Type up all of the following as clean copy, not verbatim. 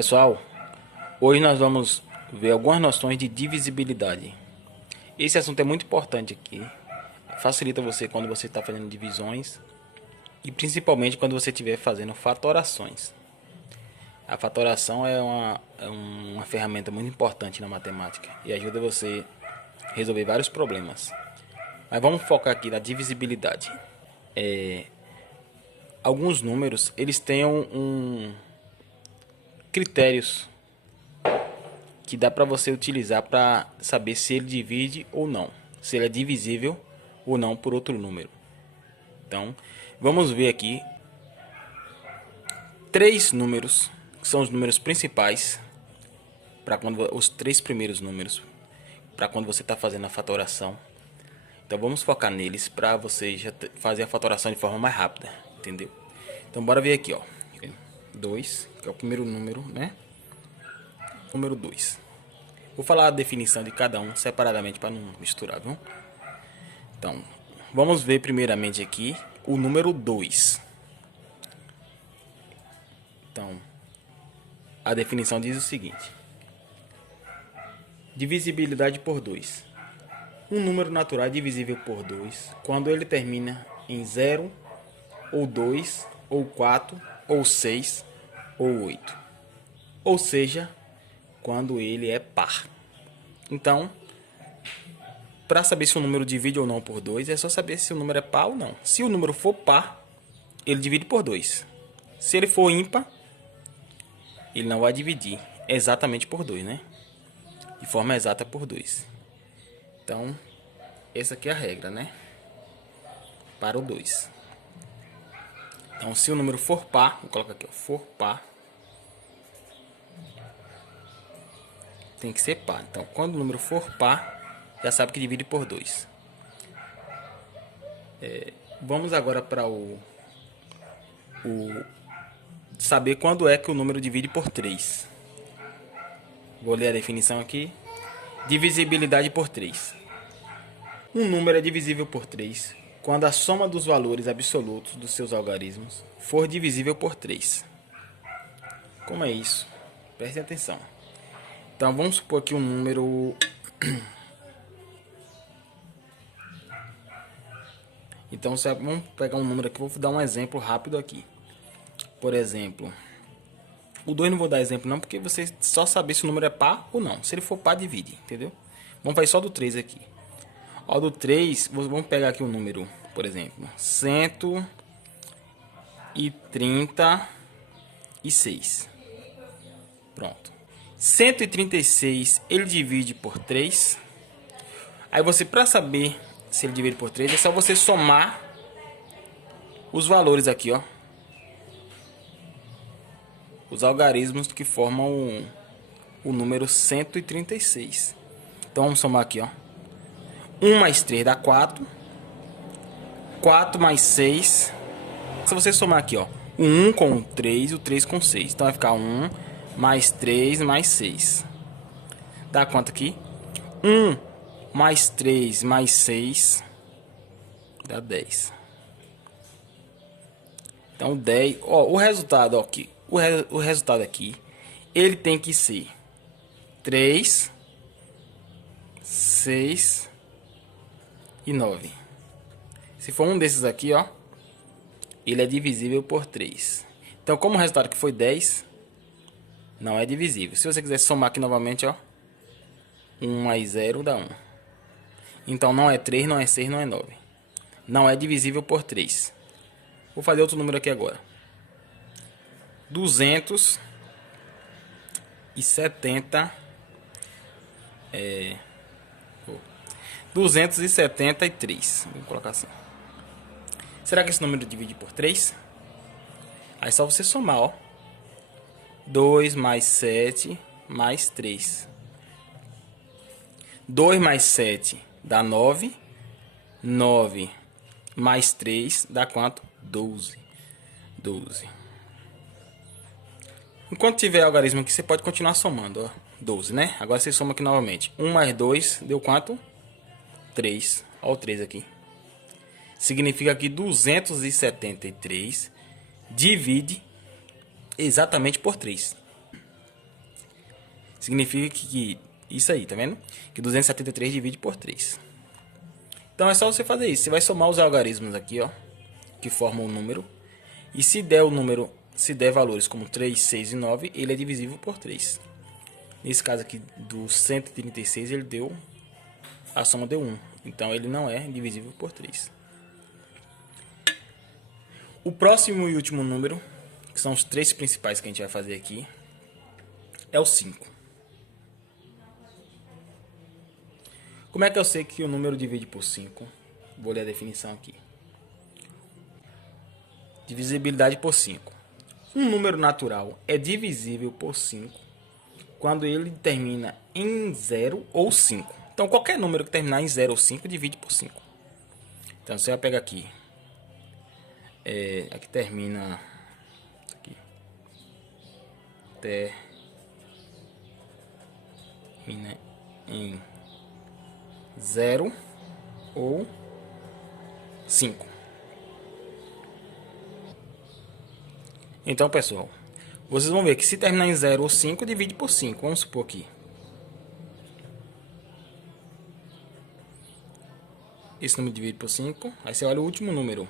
Pessoal, hoje nós vamos ver algumas noções de divisibilidade. Esse assunto é muito importante aqui. Facilita você quando você está fazendo divisões e principalmente quando você estiver fazendo fatorações. A fatoração é uma ferramenta muito importante na matemática e ajuda você a resolver vários problemas. Mas vamos focar aqui na divisibilidade. Alguns números eles têm critérios que dá para você utilizar para saber se ele divide ou não, se ele é divisível ou não por outro número. Então, vamos ver aqui três números, que são os números principais, para quando os três primeiros números, para quando você está fazendo a fatoração. Então, vamos focar neles para você já fazer a fatoração de forma mais rápida, entendeu? Então, bora ver aqui, ó. 2, que é o primeiro número, né? Número 2. Vou falar a definição de cada um separadamente para não misturar, viu? Então, vamos ver primeiramente aqui o número 2. Então, a definição diz o seguinte: divisibilidade por 2. Um número natural é divisível por 2 quando ele termina em 0, ou 2, ou 4, ou 6, ou 8. Ou seja, quando ele é par. Então, para saber se o número divide ou não por 2, é só saber se o número é par ou não. Se o número for par, ele divide por 2. Se ele for ímpar, ele não vai dividir exatamente por 2, né? De forma exata por 2. Então, essa aqui é a regra, né? Para o 2. Então, se o número for par, vou colocar aqui, ó, for par, tem que ser par. Então, quando o número for par, já sabe que divide por 2. Vamos agora para saber quando é que o número divide por 3. Vou ler a definição aqui. Divisibilidade por 3. Um número é divisível por 3 quando a soma dos valores absolutos dos seus algarismos for divisível por 3. Como é isso? Prestem atenção. Então, vamos supor aqui um número... Então, vamos pegar um número aqui, vou dar um exemplo rápido aqui. Por exemplo, o 2 não vou dar exemplo não, porque você só saber se o número é par ou não. Se ele for par, divide, entendeu? Vamos fazer só do 3 aqui. Ó, do 3, vamos pegar aqui um número, por exemplo, 136. Pronto. 136 ele divide por 3. Aí você, para saber se ele divide por 3, é só você somar os valores aqui, ó. Os algarismos que formam o número 136. Então vamos somar aqui, ó. 1 mais 3 dá 4. 4 mais 6. Se você somar aqui, ó, o 1 com o 3 e o 3 com 6. Então vai ficar 1 mais 3 mais 6. Dá quanto aqui? 1 mais 3 mais 6 dá 10. Então 10, ó, o resultado, ó, aqui, o resultado aqui, ele tem que ser 3, 6 e 9. Se for um desses aqui, ó, ele é divisível por 3. Então, como o resultado aqui foi 10, não é divisível. Se você quiser somar aqui novamente, ó, 1 mais 0 dá 1. Então, não é 3, não é 6, não é 9. Não é divisível por 3. Vou fazer outro número aqui agora. 273. Vou colocar assim. Será que esse número divide por 3? Aí é só você somar, ó. 2 mais 7 mais 3. 2 mais 7 dá 9. 9 mais 3 dá quanto? 12. Enquanto tiver algarismo aqui, você pode continuar somando, ó. 12, né? Agora você soma aqui novamente. 1 mais 2 deu quanto? 3. Olha o 3 aqui. Significa que 273 divide exatamente por 3. Significa que isso aí, tá vendo? Que 273 divide por 3. Então é só você fazer isso. Você vai somar os algarismos aqui, ó, que formam o número. E se der o número, se der valores como 3, 6 e 9, ele é divisível por 3. Nesse caso aqui do 136, ele deu, a soma deu 1. Então ele não é divisível por 3. O próximo e último número, que são os três principais que a gente vai fazer aqui, é o 5. Como é que eu sei que o número divide por 5? Vou ler a definição aqui. Divisibilidade por 5. Um número natural é divisível por 5 quando ele termina em 0 ou 5. Então, qualquer número que terminar em 0 ou 5 divide por 5. Então, você vai pegar aqui. Aqui termina... Aqui. Termina em 0 ou 5. Então, pessoal, vocês vão ver que se terminar em 0 ou 5, divide por 5. Vamos supor aqui. Esse número divide por 5. Aí você olha o último número.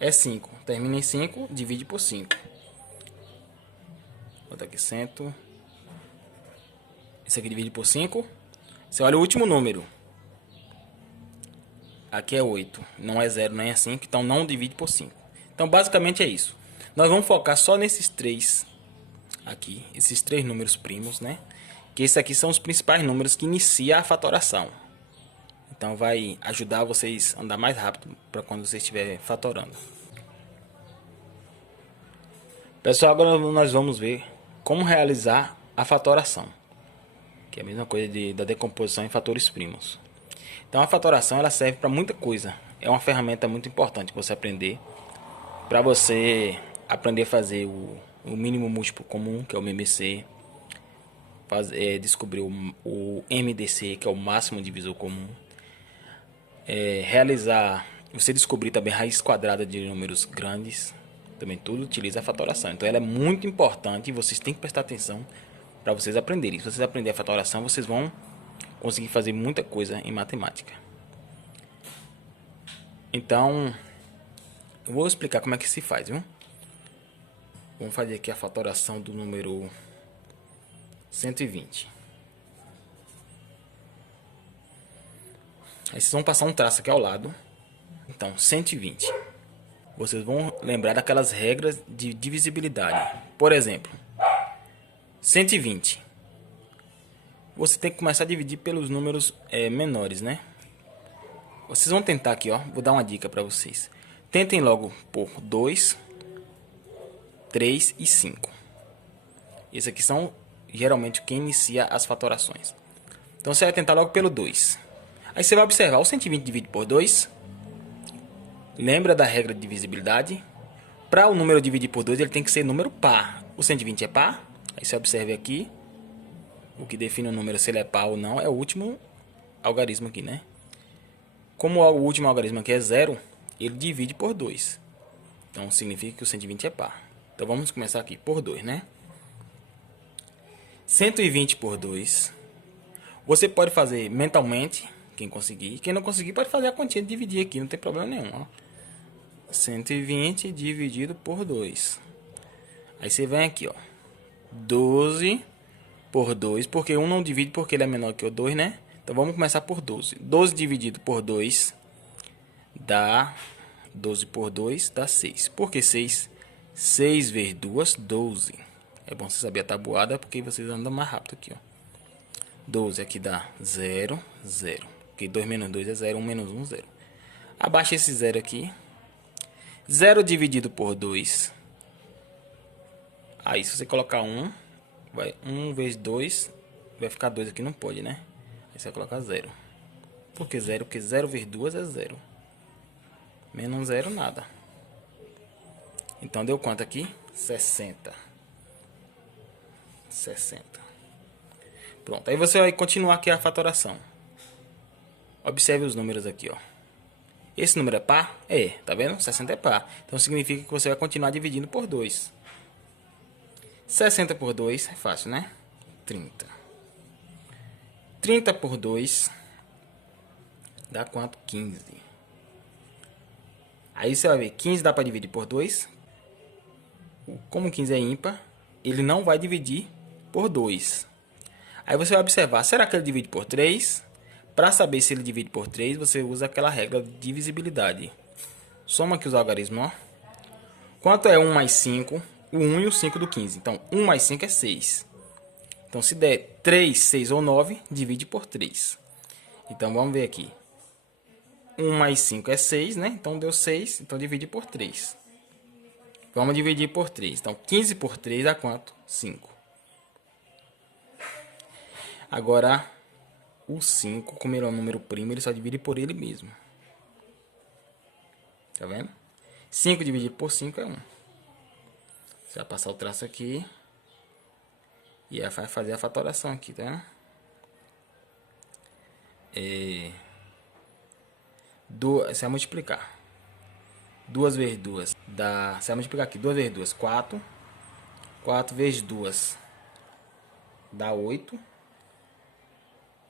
É 5. Termina em 5, divide por 5. Vou botar aqui 100. Esse aqui divide por 5. Você olha o último número. Aqui é 8. Não é 0, nem é 5. Então não divide por 5. Então basicamente é isso. Nós vamos focar só nesses três aqui. Esses três números primos, né? Que esses aqui são os principais números que iniciam a fatoração. Então vai ajudar vocês a andar mais rápido para quando você estiver fatorando. Pessoal, agora nós vamos ver como realizar a fatoração, que é a mesma coisa da decomposição em fatores primos. Então a fatoração ela serve para muita coisa. É uma ferramenta muito importante você aprender, para você aprender a fazer o mínimo múltiplo comum, que é o MMC, descobrir o MDC, que é o máximo divisor comum, você descobrir também raiz quadrada de números grandes, também tudo utiliza a fatoração. Então ela é muito importante e vocês têm que prestar atenção para vocês aprenderem. Se vocês aprenderem a fatoração, vocês vão conseguir fazer muita coisa em matemática. Então, eu vou explicar como é que se faz, viu? Vamos fazer aqui a fatoração do número 120. Aí vocês vão passar um traço aqui ao lado. Então, 120. Vocês vão lembrar daquelas regras de divisibilidade. Por exemplo, 120. Você tem que começar a dividir pelos números menores, né? Vocês vão tentar aqui, ó. Vou dar uma dica para vocês. Tentem logo por 2, 3 e 5. Esses aqui são geralmente quem inicia as fatorações. Então você vai tentar logo pelo 2. Aí você vai observar, o 120 divide por 2. Lembra da regra de divisibilidade? Para o número dividir por 2, ele tem que ser número par. O 120 é par. Aí você observe aqui. O que define o número, se ele é par ou não, é o último algarismo aqui, né? Como o último algarismo aqui é 0, ele divide por 2. Então significa que o 120 é par. Então vamos começar aqui por 2, né? 120 por 2. Você pode fazer mentalmente, quem conseguir. Quem não conseguir pode fazer a continha de dividir aqui, não tem problema nenhum. Ó. 120 dividido por 2. Aí você vem aqui, ó. 12 por 2, porque 1 não divide porque ele é menor que o 2, né? Então vamos começar por 12. 12 dividido por 2 dá 12 por 2 dá 6. Por que 6? 6 vezes 2, 12. É bom você saber a tabuada porque vocês andam mais rápido aqui, ó. 12 aqui dá 0, 0. Porque 2 menos 2 é 0, 1 menos 1, 0. Abaixa esse 0 aqui. 0 dividido por 2. Aí se você colocar 1, vai 1 vezes 2, vai ficar 2 aqui, não pode, né? Aí você vai colocar 0. Por que 0? Porque 0 vezes 2 é 0. Menos 0, nada. Então deu quanto aqui? 60. 60. Pronto, aí você vai continuar aqui a fatoração. Observe os números aqui, ó. Esse número é par? É, tá vendo? 60 é par. Então significa que você vai continuar dividindo por 2. 60 por 2 é fácil, né? 30. 30 por 2 dá quanto? 15. Aí você vai ver, 15 dá para dividir por 2. Como 15 é ímpar, ele não vai dividir por 2. Aí você vai observar, será que ele divide por 3? Para saber se ele divide por 3, você usa aquela regra de divisibilidade. Soma aqui os algarismos, ó. Quanto é 1 mais 5? O 1 e o 5 do 15. Então, 1 mais 5 é 6. Então, se der 3, 6 ou 9, divide por 3. Então, vamos ver aqui. 1 mais 5 é 6, né? Então, deu 6. Então, divide por 3. Vamos dividir por 3. Então, 15 por 3 dá quanto? 5. Agora, o 5, como ele é um número primo, ele só divide por ele mesmo. Tá vendo? 5 dividido por 5 é 1. Você vai passar o traço aqui. E aí vai fazer a fatoração aqui, tá vendo? Você vai multiplicar. 2 vezes 2 dá... Você vai multiplicar aqui. 2 vezes 2, 4. 4 vezes 2 dá 8.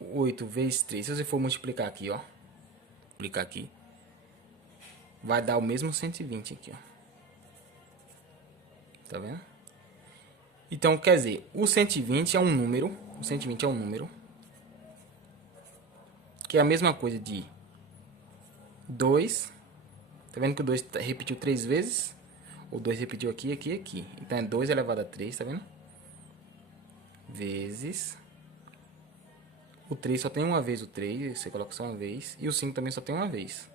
8 vezes 3. Se você for multiplicar aqui, ó. Multiplicar aqui. Vai dar o mesmo 120 aqui, ó. Tá vendo? Então, quer dizer, o 120 é um número. O 120 é um número. Que é a mesma coisa de 2. Tá vendo que o 2 repetiu 3 vezes? O 2 repetiu aqui, aqui e aqui. Então, é 2 elevado a 3, tá vendo? Vezes. O 3 só tem uma vez o 3. Você coloca só uma vez. E o 5 também só tem uma vez.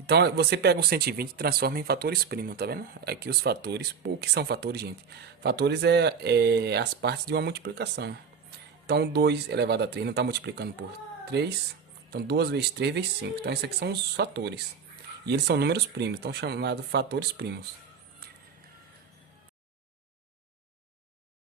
Então, você pega o 120 e transforma em fatores primos, tá vendo? Aqui os fatores. O que são fatores, gente? Fatores é as partes de uma multiplicação. Então, 2 elevado a 3 não está multiplicando por 3. Então, 2 vezes 3 vezes 5. Então, esses aqui são os fatores. E eles são números primos, então chamados fatores primos.